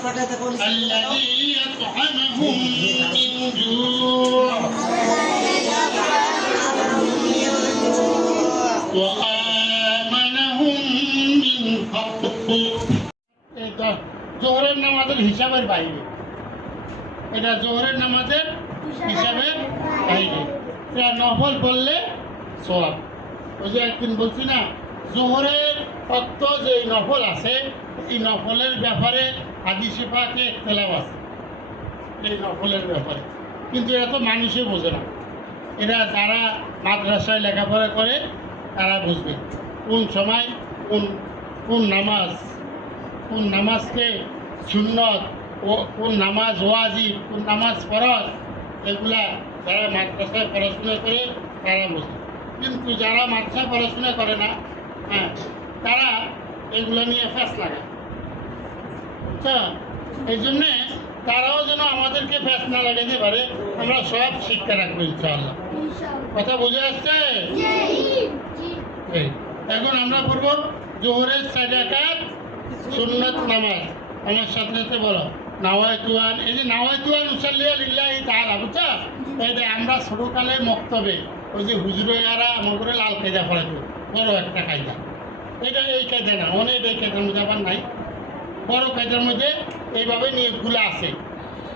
الذي يطعمهم من جوع وآمنهم من خوف এটা জোহরের নামাজের হিসাবের বাইরে এটা জোহরের নামাজের হিসাবের বাইরে এটা নফল বললে সওয়াব ওই যে একদিন বলছি না জোহরের তত্ত্ব যে নফল আছে এই নফলের ব্যাপারে হাদিসে পাকে ইখতিলাফ আছে এই নফলের ব্যাপারে কিন্তু এটা তো মানুষই বোঝে না এরা যারা মাদ্রাসায় লেখাপড়া করে তারা বুঝবে কোন সময় কোন নামাজকে সুন্নত ও কোন নামাজ ওয়াজিব কোন নামাজ ফরজ এগুলা যারা মাদ্রাসায় পড়াশোনা করে তারা বুঝবে কিন্তু যারা মাদ্রাসায় পড়াশোনা করে না হ্যাঁ তারা এগুলো নিয়ে ফ্যাস লাগায় আচ্ছা এই জন্যে তারাও যেন আমাদেরকে ফ্যাস না লাগাইতে পারে আমরা সব শিক্ষা রাখবো ইনশাআল্লাহ কথা বুঝে আসছে এখন আমরা পড়বো জোহরের 4 রাকাত সুন্নাত নামাজ আমার সাথে সাথে বলো নাওয়াইতুয়ান এই যে নাওয়াইতুয়ান উসাল্লিয়া লিল্লাহি তাআলা বুঝছো এই আমরা ছোটকালে মক্তবে ওই যে হুজুরেরা আমাদের লাল কায়দা পড়াইতো বড় একটা কায়দা এটা এই কায়দা না অনেক এই কায়দার মধ্যে আবার নাই বড় কায়দার মধ্যে এইভাবে নিয়তগুলো আছে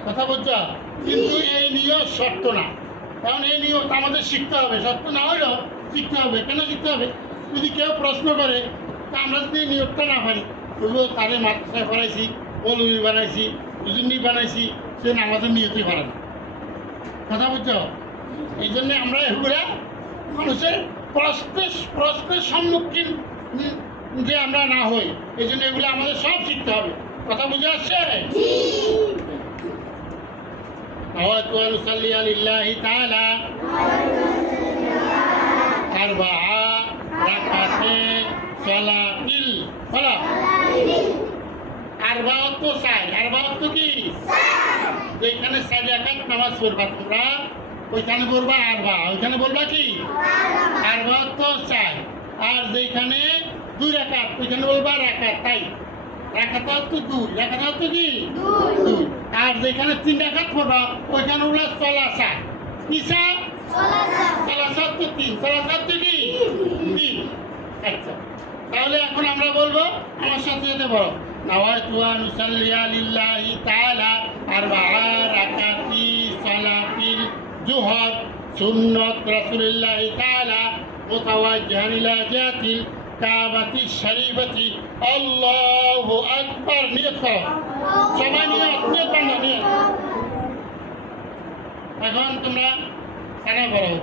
কথা বলছো কিন্তু এই নিয়ত শর্ত না কারণ এই নিয়ত আমাদের শিখতে হবে শর্ত না হলেও শিখতে হবে কেন শিখতে হবে যদি কেউ প্রশ্ন করে তা আমরা যদি নিয়তটা না পারি তবুও তারে মাদ্রাসায় পড়াইছি মৌলবি বানাইছি হুজুরনি বানাইছি সে আমাদের নিয়তই পারে না কথা বুঝছো এই জন্য আমরা এগুলা মানুষের প্রশ্নের সম্মুখীন যে আমরা না হই এই জন্য এগুলো আমাদের সব শিখতে হবে কথা বুঝে আসছে নুসাল্লি লিল্লাহি তাআলা আরবাআ রাকাতে সালাতিল বলো আরবাআত তো চাই আরবাআত তো কি যেখানে 4 রাকাত নামাজ পড়বা তোমরা ওইখানে বলবা আরবা ওইখানে বলবা কি আরবাআত তো চাই আর যেখানে 2 রাকাত ওইখানে বলবা রাকাত তাই রাকাত তো 2 রাকাত তো কি 2 আর যেখানে 3 রাকাত পড়বা ওইখানে বলবা সালাসা কিসা সালাসা তো 3 সালাসা তো কি 3 আচ্ছা তাহলে এখন আমরা বলবো আমার সাথে সাথে বলো নাওয়াইতু আন উসাল্লিয়া লিল্লাহি তাআলা আরবাআ রাকাতি সালাতিল জুহর সুন্নাত রাসূলুল্লাহি তাআলা মুতাওয়াজ্জিহান ইলা জাতিল কাবাতি শরীফতি আল্লাহু আকবার নিয়ত করো সবাই নিয়ত বান্দা নিয়ত এখন তোমরা সানা পড়ো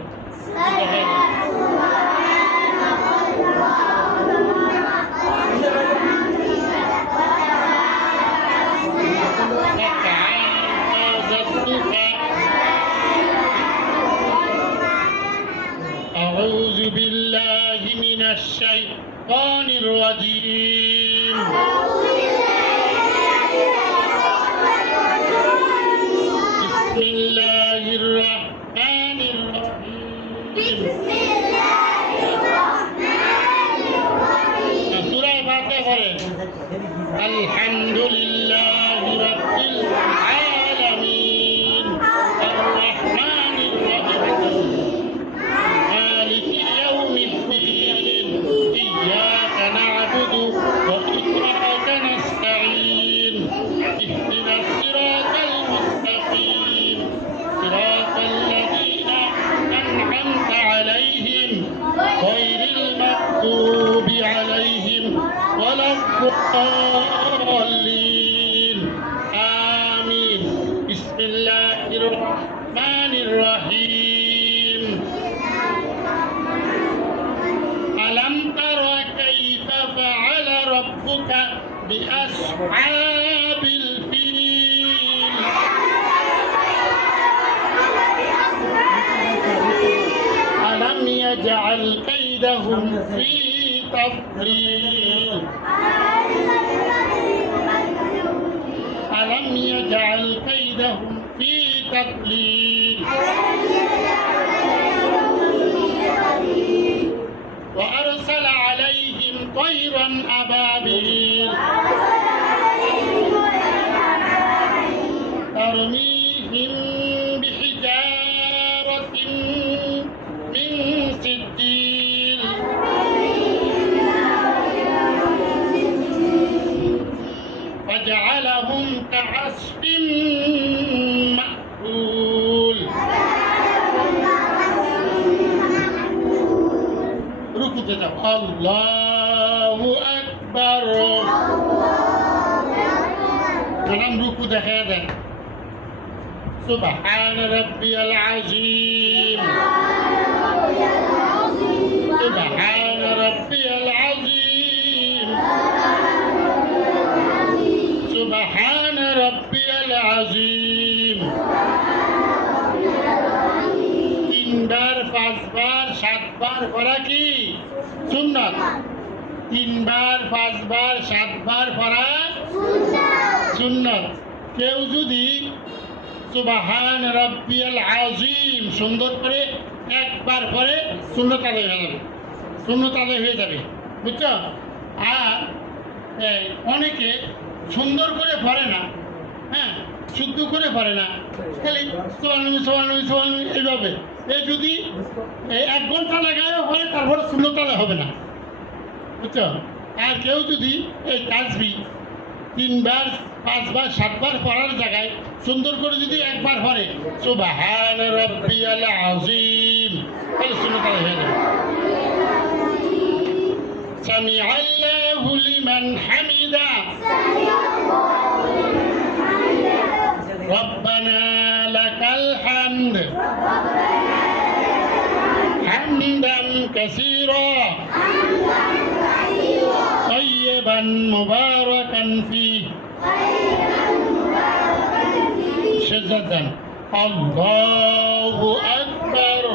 أعوذ بالله من الشيطان الرجيم بسم الله الرحمن الرحيم سورة فاتحة الحمد لله رب العالمين الرحمن الرحيم مالك يوم الدين إياك نعبد وإياك نستعين اهدنا الصراط المستقيم صراط الذين أنعمت عليهم غير المغضوب عليهم ولا الضالين آمين بسم الله الرحمن الرحيم ألم تر كيف فعل ربك بأصحاب الفيل ألم يجعل كيدهم في تضليل ألم يجعل كيدهم في تضليل وأرسل عليهم طيرا أبابيل আল্লাহু আকবার। ম্যাডাম রুকু দেখা দেন। সুবহান রাব্বিয়াল আযীম। সুবহান রাব্বিয়াল আযীম। সুবহান রাব্বিয়াল আযীম। তিনবার, পাঁচবার, সাতবার পড়া কি সুন্নাত? তিনবার, পাঁচবার, সাতবার পড়া সুন্নাত। কেউ যদি সুবহান রাব্বিয়াল আযীম সুন্দর করে একবার পরে সুন্নাত আদায় হয়ে যাবে, সুন্নাত আদায় হয়ে যাবে, বুঝছো? আর অনেকে সুন্দর করে পড়ে না, হ্যাঁ, শুদ্ধ করে পড়ে না, খালি সোয়ানি এইভাবে। এই যদি 1 ঘন্টা লাগায়ও হয় তারপরে সুন্নাত আদায় হবে না, বুঝছো? আর কেউ যদি এই তাসবিহ 3বার, 5বার, 7বার পড়ার জায়গায় সুন্দর করে যদি একবার পড়ে সুবহান রাব্বিয়াল আযীম, তাহলে সুন্নাত আদায় হয়ে যাবে। সামিআল্লাহু লিমান হামিদা, রব্বানা লাকাল হামদ, হামদান কাসীরা তাইয়িবান মুবারাকান ফীহি। সেজদান আল্লাহু আকবার।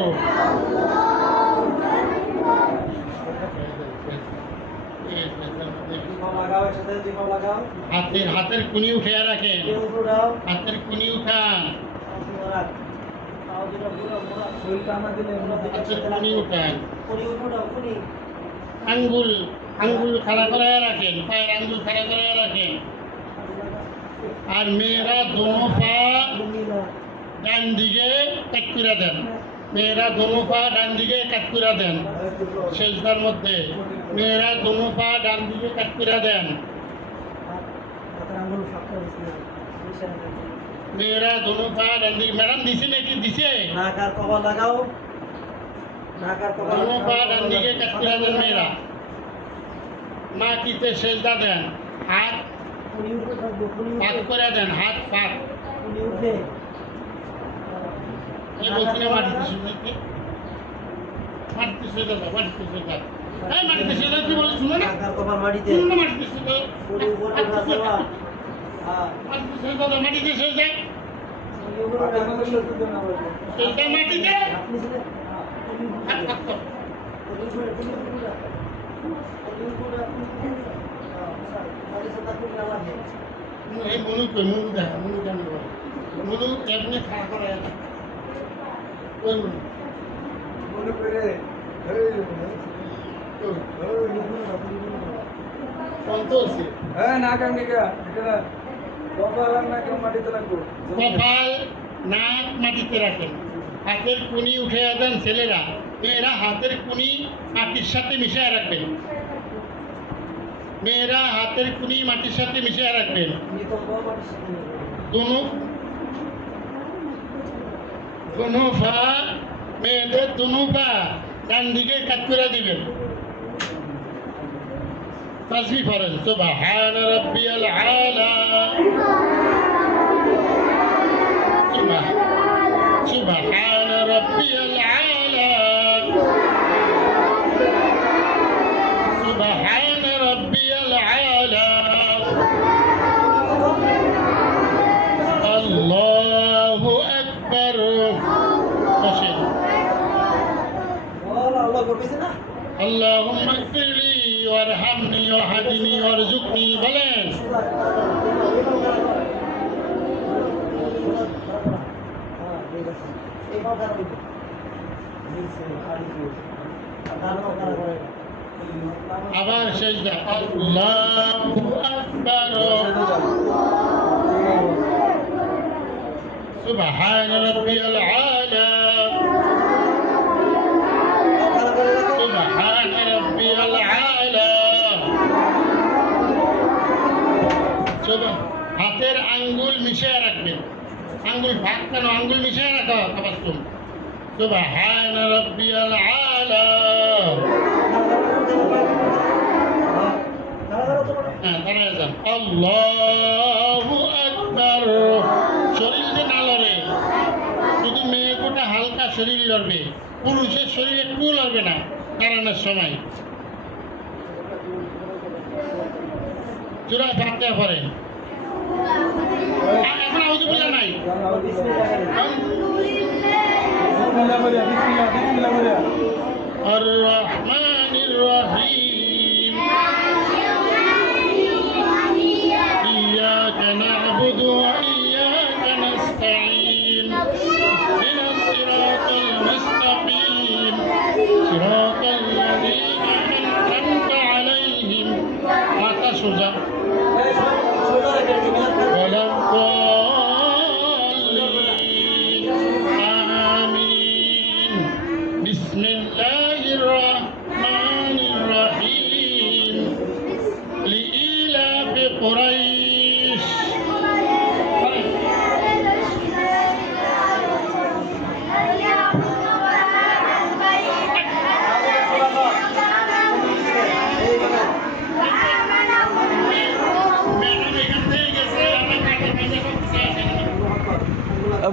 হাতের কুনি উঠে রাখেন, হাতের কুনি উঠান, হাতের কুনি উঠান, আঙ্গুল খাড়া করে রাখেন, পায়ের আঙ্গুল খাড়া করে রাখেন। আর মেয়েরা দোনো পা ডান দিকে কাট করে দেন, মেয়েরা দোনো পা ডান দিকে কাট করে দেন। সেজদার মধ্যে মেয়েরা দোনো পা ডান দিকে কাট করে দেন, মেয়েরা দোনো পা ডান দিকে। ম্যাডাম দিছে নাকি? দিছে। দোনো পা ডান দিকে কাট করে দেন মেয়েরা। মাটিতে সেজদা দেন, হাত পাক করে দেন, হাত পাক। এই বলছি না মাটিতে সেজদাতে, মাটিতে সেজদা দাও, মাটিতে সেজদা। এই মাটিতে সেজদা কি বলে শুনো না? মাটিতে সেজদা, মাটিতে সেজদা দাও, মাটিতে সেজদা, সেজদা মাটিতে হাত পাক করো। এই মনু কই, মনু দেখ, মনু কেন করে? মনু এমনি খাড়া করে না, ওই মনু করে সন্তোষী। হ্যাঁ, না কাঙ্গে গা এটা কপাল আর নাক মাটিতে রাখবো। কপাল নাক মাটিতে রাখেন, হাতের কুনি উঠে দেন ছেলেরা। মেয়েরা হাতের কুনি মাটির সাথে মিশিয়ে রাখবেন, মেয়েরা হাতের কুনি মাটির সাথে মিশিয়ে রাখবেন। দোনো পা, মেয়েদের দোনো পা ডান দিকে কাট করে দিবেন। তাসবিহ পড়েন সুবহান রাব্বিয়াল আলা, সুবহান রাব্বিয়াল আলা, সুবহান রাব্বিয়াল আলা, আল্লাহু আকবার। বসেন। আল্লাহুম্মা ইগফিরলি ওয়ারহামনি ওয়াহদিনি ওয়ারযুকনি বলেন। আবার সেজদা আল্লাহু আকবার। সুবহান রাব্বিয়াল আলা, সুবহান রাব্বিয়াল আলা। হাতের আঙ্গুল মিশিয়ে রাখবেন, আঙ্গুল ভাগ কেন, আঙ্গুল মিশিয়ে রাখো। সুবহান রাব্বিয়াল আলা। হ্যাঁ দাঁড়ায় যান। আল্লাহু আকবার। শরীর যে না লড়ে, শুধু মেয়ের গোটা হালকা শরীর লড়বে, পুরুষের শরীর একটুও লড়বে না দাঁড়ানোর সময়। চূড়ায় ফাতিহা পড়ে। এখন আউযুবিল্লাহ নাই। আর রহমানির রহিম। إياك نعبد وإياك نستعين اهدنا الصراط المستقيم صراط الذين أنعمت عليهم ولا الضالين آمين بسم الله الرحمن الرحيم لإيلاف قريش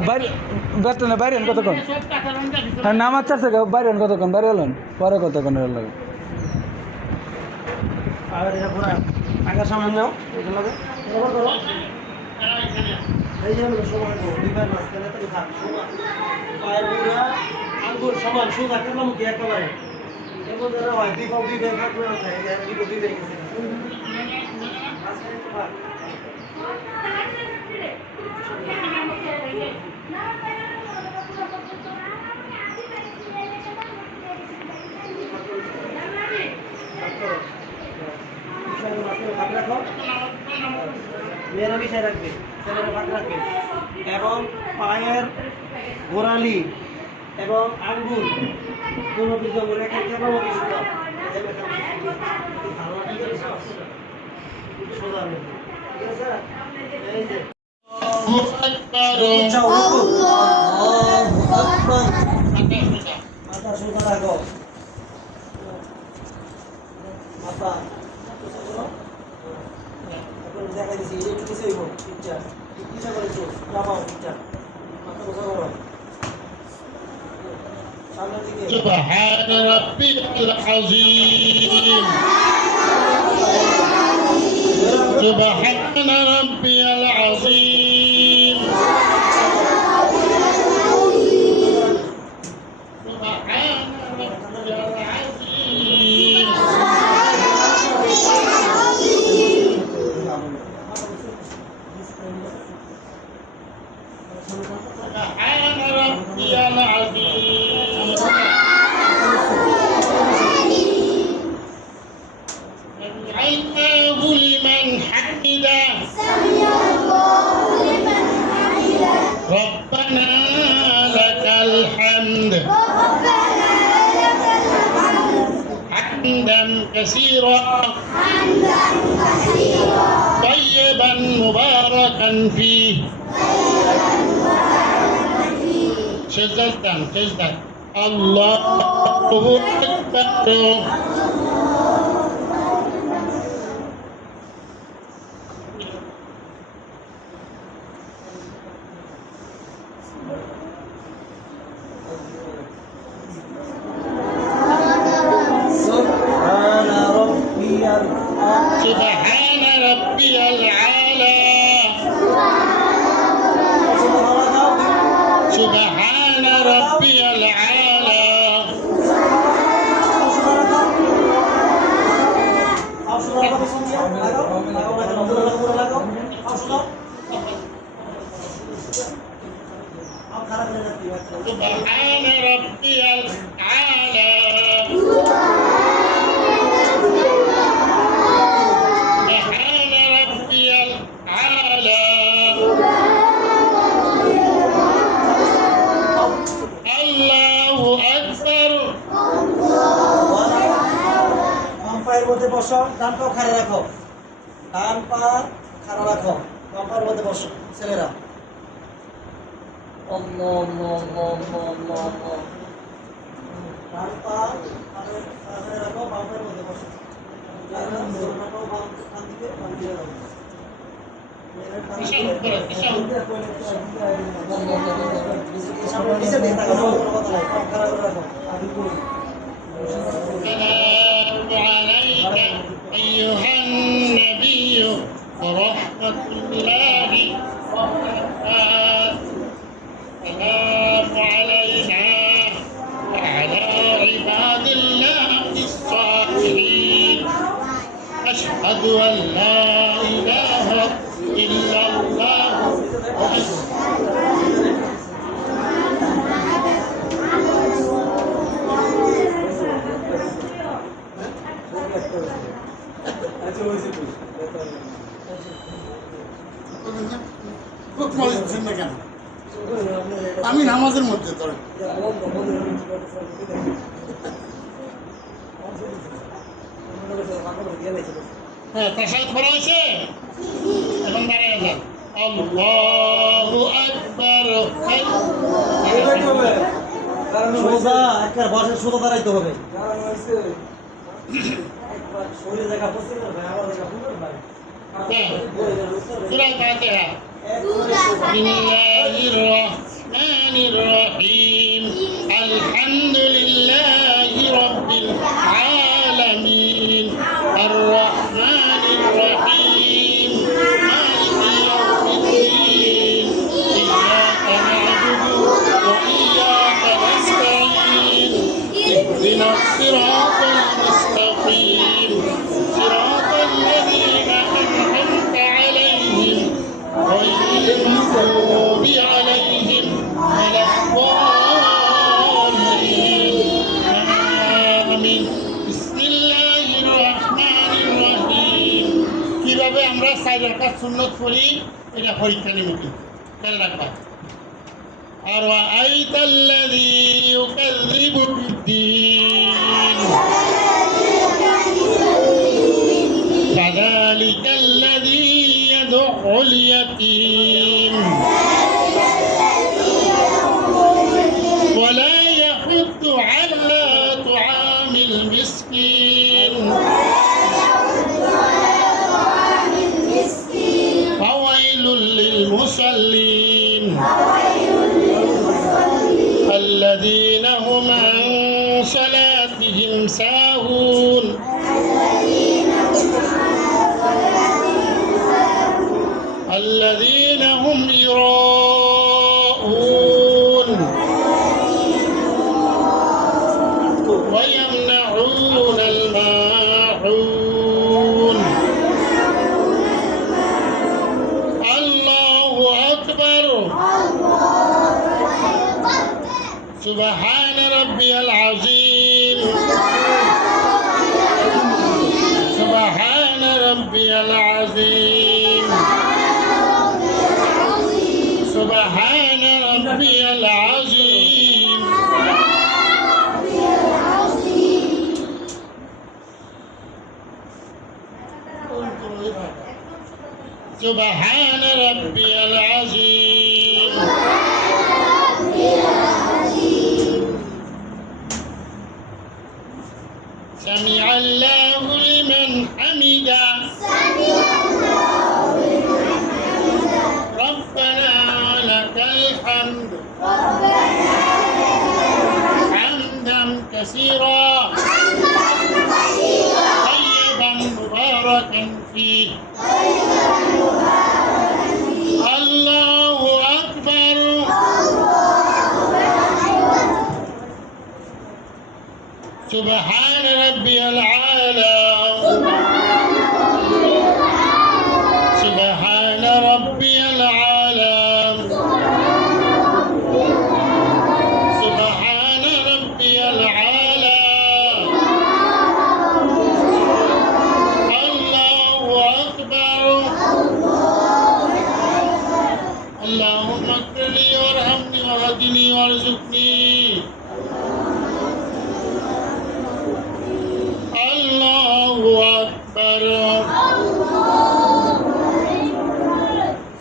বাইরে বেতন বাইরে কতক্ষণ হ্যাঁ নামাজ চাচ্ছে বাইরে কতক্ষণ বাইরে এলেন পরে কতক্ষণ লাগে আর এটা পুরো আগের সামনে নাও এটা লাগে এই যে সময় দুইবার মাঝখানে তো থাক সমান পায়ের পুরা আঙ্গুল সমান সোজা করলাম কি একেবারে এমন ধরো হয় দুই পাও দুই ভাই ভাগ করে থাকে আর দুই ভাই গেছে মাঝখানে তো ভাগ মেয়েরা মিশাই রাখবে ছেলেরা ভাগ রাখবে এবং পায়ের গোড়ালি এবং আঙ্গুল কোনো কিছু রেখে কেন সোজা সোজা ঠিক আছে এই যে মাথা সোজা রাখো মাথা দেখা দিচ্ছি একটু কিছু হইব পিকচার পিকচার করে একটু নামাও পিকচার মাথা বোঝা করো সামনের দিকে سبحان ربي العظيم سبحان ربي العظيم سبحان ربي العظيم سبحان ربي العظيم سمع الله لمن حمده ربنا لك الحمد حمدا كثيرا طيبا مباركا فيه سجدة الله أكبر سبحان ربي سبحان ربي العالى سبحان ربي العالى سبحان ربي العالى سبحان ربي العالى الله أكبر বাম পায়ের মধ্যে বসো ডান পা খাড়া রাখো ডান পা খাড়া রাখো বাম পায়ের মধ্যে বসো ছেলেরা ডান পা খাড়া রাখো বাম পায়ের মধ্যে বসো ডান দিকে السلام عليك أيها النبي ورحمة الله وبركاته. السلام علينا وعلى عباد الله الصالحين. أشهد أن لا إله إلا الله আমি নামাজের মধ্যে তোরা হ্যাঁ তাসাদ পড়া হয়েছে এখন দাঁড়িয়ে যান আল্লাহু আকবার সোজা একবার বসে সোজা দাঁড়াইতে হবে শরীরে জায়গা পড়ছে না ভাই আমার জায়গা পড়বে ভাই সূরা ফাতিহা বিসমিল্লাহির রহমানির রহিম আলহামদুলিল্লাহি রাব্বিল আলামিন আর রহমানির রহিম মালিকি ইয়াউমিদ্দিন ইয়্যাকা না'বুদু ওয়া ইয়্যাকা নাস্তাঈন ইহদিনাস সিরাতাল মুস্তাকিম সিরাতাল লাযীনা আন'আমতা আলাইহিম غير المغضوب عليهم ولا الضالين آمين بسم الله الرحمن الرحيم কিভাবে আমরা 4 রাকাত সুন্নাত পড়ি এটা পরীক্ষা নিব কি খেয়াল রাখবা আর ওয়াইতাল্লাযী ইউকাযযিবু বিদ্দীন فذلك الذي يدع اليتيم ولا يحض على طعام المسكين فويل للمصلين الذين هم عن صلاتهم ساهون الذين هم يراءون ويمنعون الماعون الله أكبر سبحان ربي العظيم سبحان ربي العظيم سبحان ربي العظيم سبحان ربي العظيم سمع الله لمن حمده ربنا لك الحمد حمدا كثيرا طيبا مباركا فيه الله أكبر سبحان ربي العالى سبحان ربي العالى سبحان ربي العالى الله أكبر اللهم اغفر لي وارحمني واهدني وارزقني الله أكبر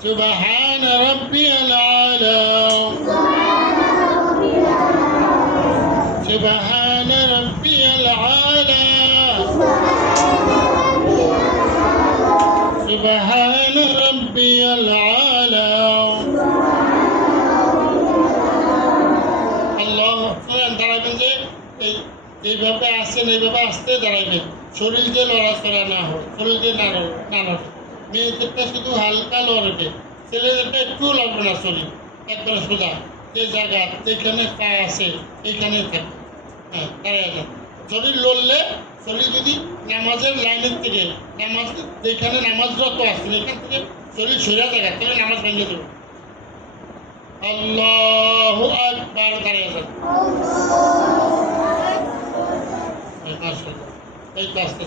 سبحان ربي العالى سبحان ربي العالى سبحان ربي العالى আল্লাহ দাঁড়াবেন যে এইভাবে আসছেন, এইভাবে আসতে দাঁড়াবেন, শরীর দিয়ে লড়াচড়া না হয়, শরীর দিয়ে না লড়ে। মেয়েদেরটা শুধু হালকা লড়বে, ছেলেদেরটা একটু লড়বে না, শরীর একবার সোজা যে জায়গা যেখানে পা আছে এইখানে থাকবে। হ্যাঁ, দাঁড়ায় যান। শরীর লড়লে, শরীর যদি নামাজের লাইনের থেকে নামাজ যেখানে নামাজরত আসছেন এখান থেকে শরীর সরে থাকে তাহলে নামাজ ভেঙে দেবে। আল্লাহু আকবার, দাঁড়িয়ে যান। এই কাজটা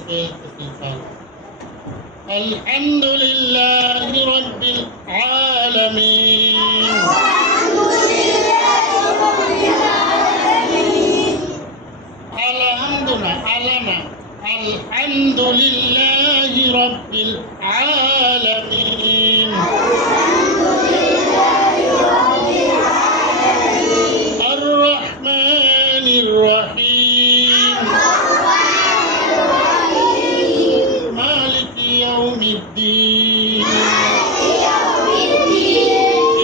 আলহামদুলিল্লাহি রাব্বিল আলামিন। আলহামদুলিল্লাহি রাব্বিল আলামিন। আর রহমানির রহিম। মালিকি ইয়াউমিদ্দিন।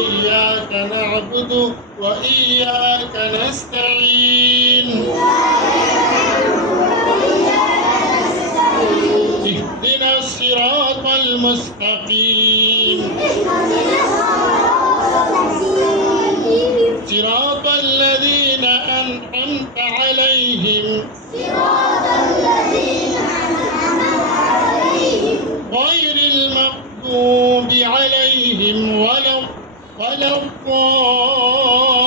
ইয়্যাকা না'বুদু ওয়া ইয়্যাকা নাস্তাঈন। اهدنا الصراط المستقيم صراط الذين أنعمت عليهم غير المغضوب عليهم ولا الضالين.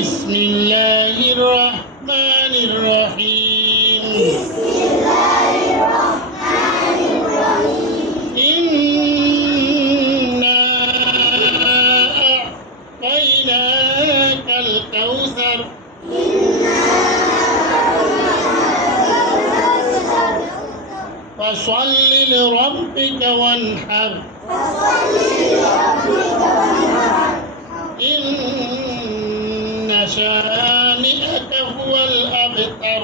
بسم الله الرحمن الرحيم. إنا أعطيناك الكوثر فصل لربك وانحر إن شانئك هو الأبتر.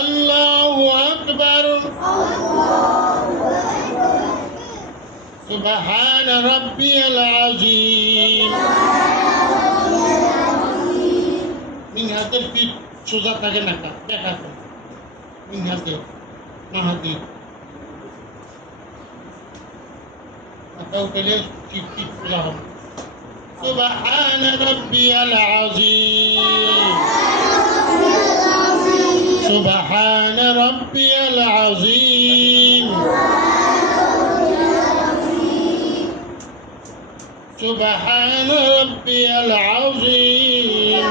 الله أكبر. سبحان ربي العظيم. من هذا الفيت সোজা থাকে না দেখা من هذا মাহাদি atau boleh titik pulang. Subhana rabbiyal azim. Subhana rabbiyal azim. Subhana rabbiyal azim.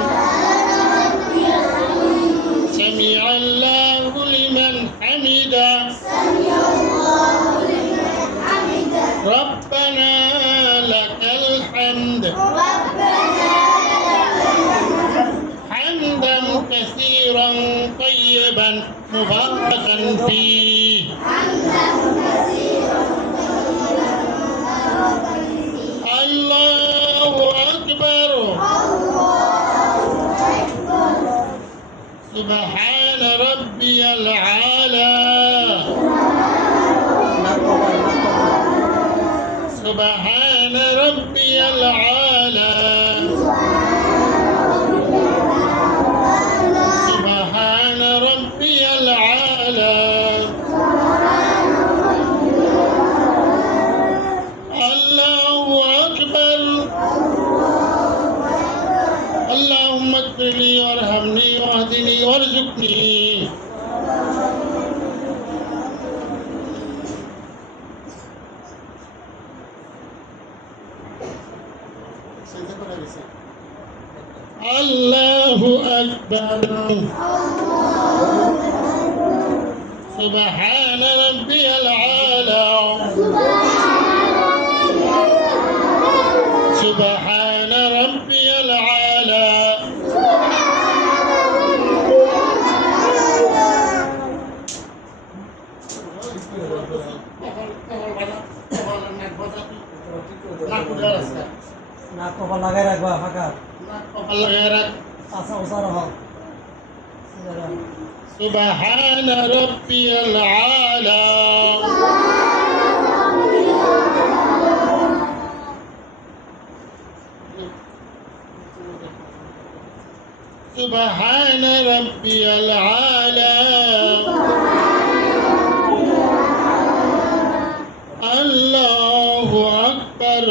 Sami'allahu liman hamidah. ربنا لك الحمد حمدا كثيرا طيبا مباركا فيه. الله أكبر. سبحان ربي العالى. سبحان ربي العالى. سبحان ربي العالى. الله أكبر. اللهم اغفر لي وارحمني واهدني وارزقني. الله أكبر. سبحان ربي العالى. سبحان ربي العالى. নাক উঠার আছে না কপাল লাগাই রাখবা ফাঁকা নাক কপাল লাগাই রাখ আচ্ছা ওসার হোক سبحان ربي العالى سبحان ربي العالى الله أكبر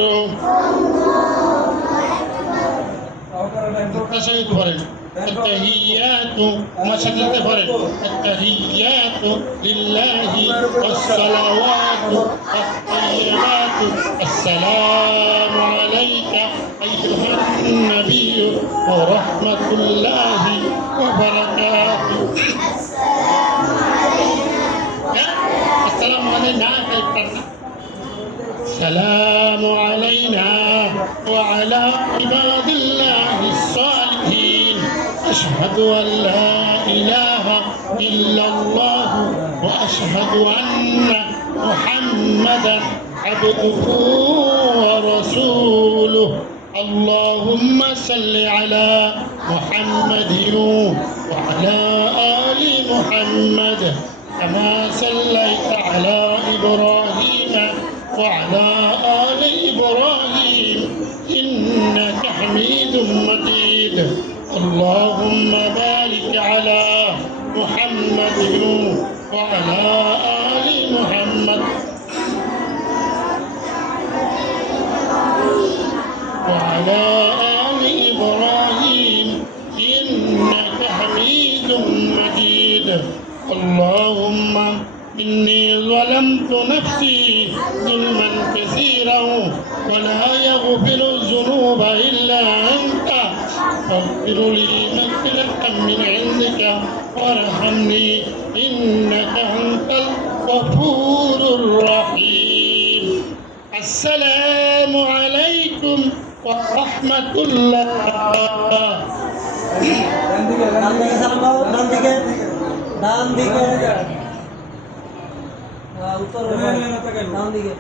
التشهد فرج التحيات وما شدت فرج التحيات لله والصلوات والطيبات السلام عليك أيها النبي ورحمة الله وبركاته السلام علينا السلام علينا وعلى عباد الله الصالحين أشهد أن لا إله إلا الله وأشهد أن محمدا عبده ورسوله اللهم صل على محمد وعلى آل محمد كما صليت على إبراهيم وعلى آل إبراهيم إنك حميد مجيد اللهم بارك على محمد وعلى آل محمد وعلى آل إبراهيم إنك حميد مجيد اللهم إني ظلمت نفسي ظلما كثيرا ولا يغفر الذنوب إلا أنت فاغفر لي مغفرة من عندك وارحمني إنك أنت الغفور الرحيم السلام عليكم ورحمة الله ডান দিকে সালাম দাও ডান দিকে উত্তর ডান দিকে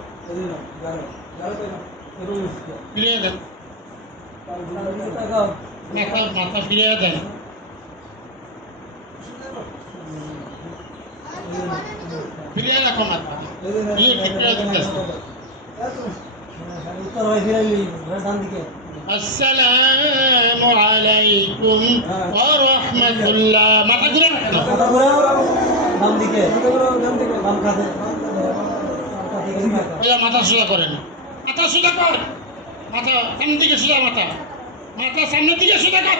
ফিরিয়ে দেন মাথা ফিরিয়ে দেন ফিরিয়ে রাখো মাথা ঠিক করে দিতেছে উত্তর হয় ফিরাইলি ডান দিকে السلام عليكم ورحمة الله মাথা ঘুরে রাখো মাথা ঘুরাও ডান দিকে বাম কাঁধে মাথা সোজা করেন মাথা সোজা কর মাথা সামনের দিকে সোজা মাথা মাথা সামনের দিকে সোজা কর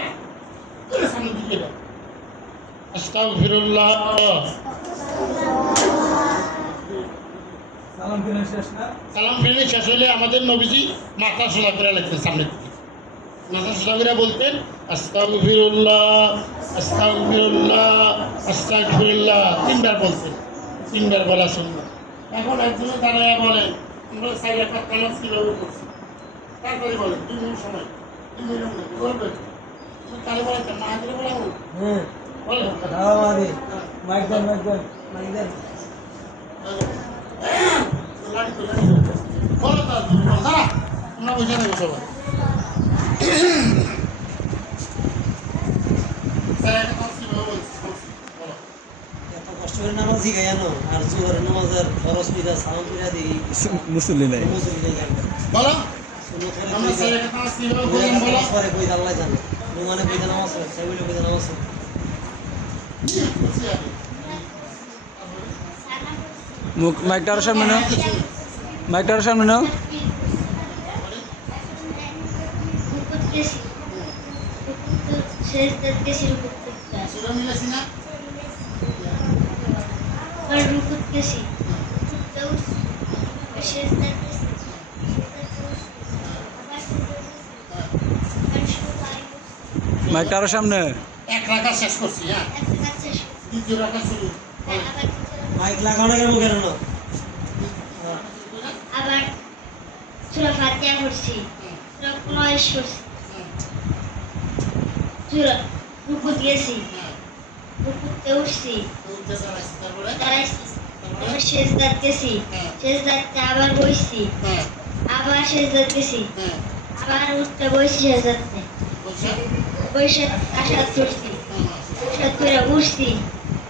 সামনের দিকে আস্তাগফিরুল্লাহ সালাম ফিরে শেষ না সালাম ফিরে শেষ হলে আমাদের নবীজি মাথা সোজা করে লিখতেন সামনের দিকে মাথা সোজা করে বলতেন আস্তাগফিরুল্লাহ আস্তাগফিরুল্লাহ আস্তাগফিরুল্লাহ তিনবার বলতেন তিনবার বলা শুনলাম এখন একজনে দাঁড়ায় বলে আমরা সাইড একটা কানাস কিভাবে করছি তারপরে বলে 2 মিনিট সময় 2 মিনিট বলবেন তাহলে বলে না দিলে বলাবো হ্যাঁ বলে দাও মাদি মাইক দেন মাইক দেন বলো তার দাঁড়া আমরা বসে থাকবো সবাই এত কষ্ট করে নামাজ শিখাই জানো আর জোহরের নামাজের ফরজ পিঠা সালাম পিঠা দিই মুসল্লি নাই মুসলিম বলো শুনো করে আমরা সাইড কানাস কিভাবে বলেন বলো পরে কই আল্লাহ জানে নুমানে কই নামাজ হয় সাইবুলে কই নামাজ হয় মাইকটা আরো সামনে নাও মাইকটা আরো সামনে নাও সুরা মিলেছি না মাইকটা আরো সামনে এক রাখা শেষ করছি হ্যাঁ দ্বিতীয় রাখা শুরু মাইক লাগানো কেন কেন না আবার সূরা ফাতিহা পড়ছি সূরা কুনয়েশ পড়ছি সূরা রুকু দিয়েছি রুকুতে উঠছি তারপরে দাঁড়াইছি তারপর সেজদাত গেছি সেজদাতে আবার বসছি আবার সেজদাত গেছি, হ্যাঁ আবার উঠতে বসে সেজদাতে, বলছো বসে আশাত করছি, আশাত করে উঠছি,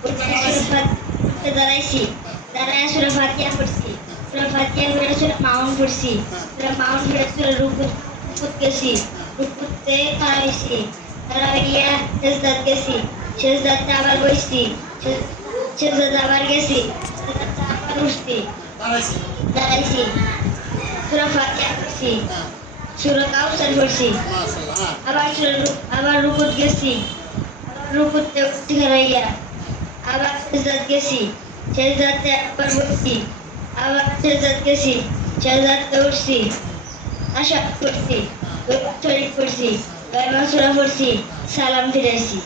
উঠতে দাঁড়াইছি, দাঁড়ায় সুরা ফাতিহা পড়ছি, সুরা ফাতিহা করে সুরা মাউন পড়ছি, সুরা মাউন করে সুরা রুকুত গেছি, রুকুতে দাঁড়াইছি, দাঁড়াইয়া সেজদাত গেছি, সেজদাতে আবার বসছি, সেজদাতে আবার গেছি, সেজদাতে আবার উঠছি, দাঁড়াইছি দাঁড়াইছি, সুরা ফাতিহা পড়ছি, হ্যাঁ সুরা কাউসার পড়ছি, মাশাআল্লাহ হ্যাঁ আবার রুকুত গেছি, রুকুতে উঠতে হারাইয়া আবার সেজদাত গেছি, সেজদাতে আবার বসছি, আবার সেজদাত গেছি, সেজদাতে উঠছি, আশা করছি, শরীফ পড়ছি, গায়বা সূরা পড়ছি, সালাম ফিরাইছি।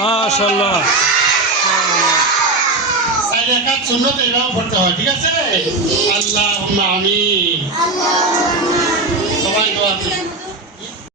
মাশাআল্লাহ। চার রাকাত সুন্নত এইভাবে পড়তে হয়, ঠিক আছে? আল্লাহুম্মা আমিন। সবাই দোয়া করুন।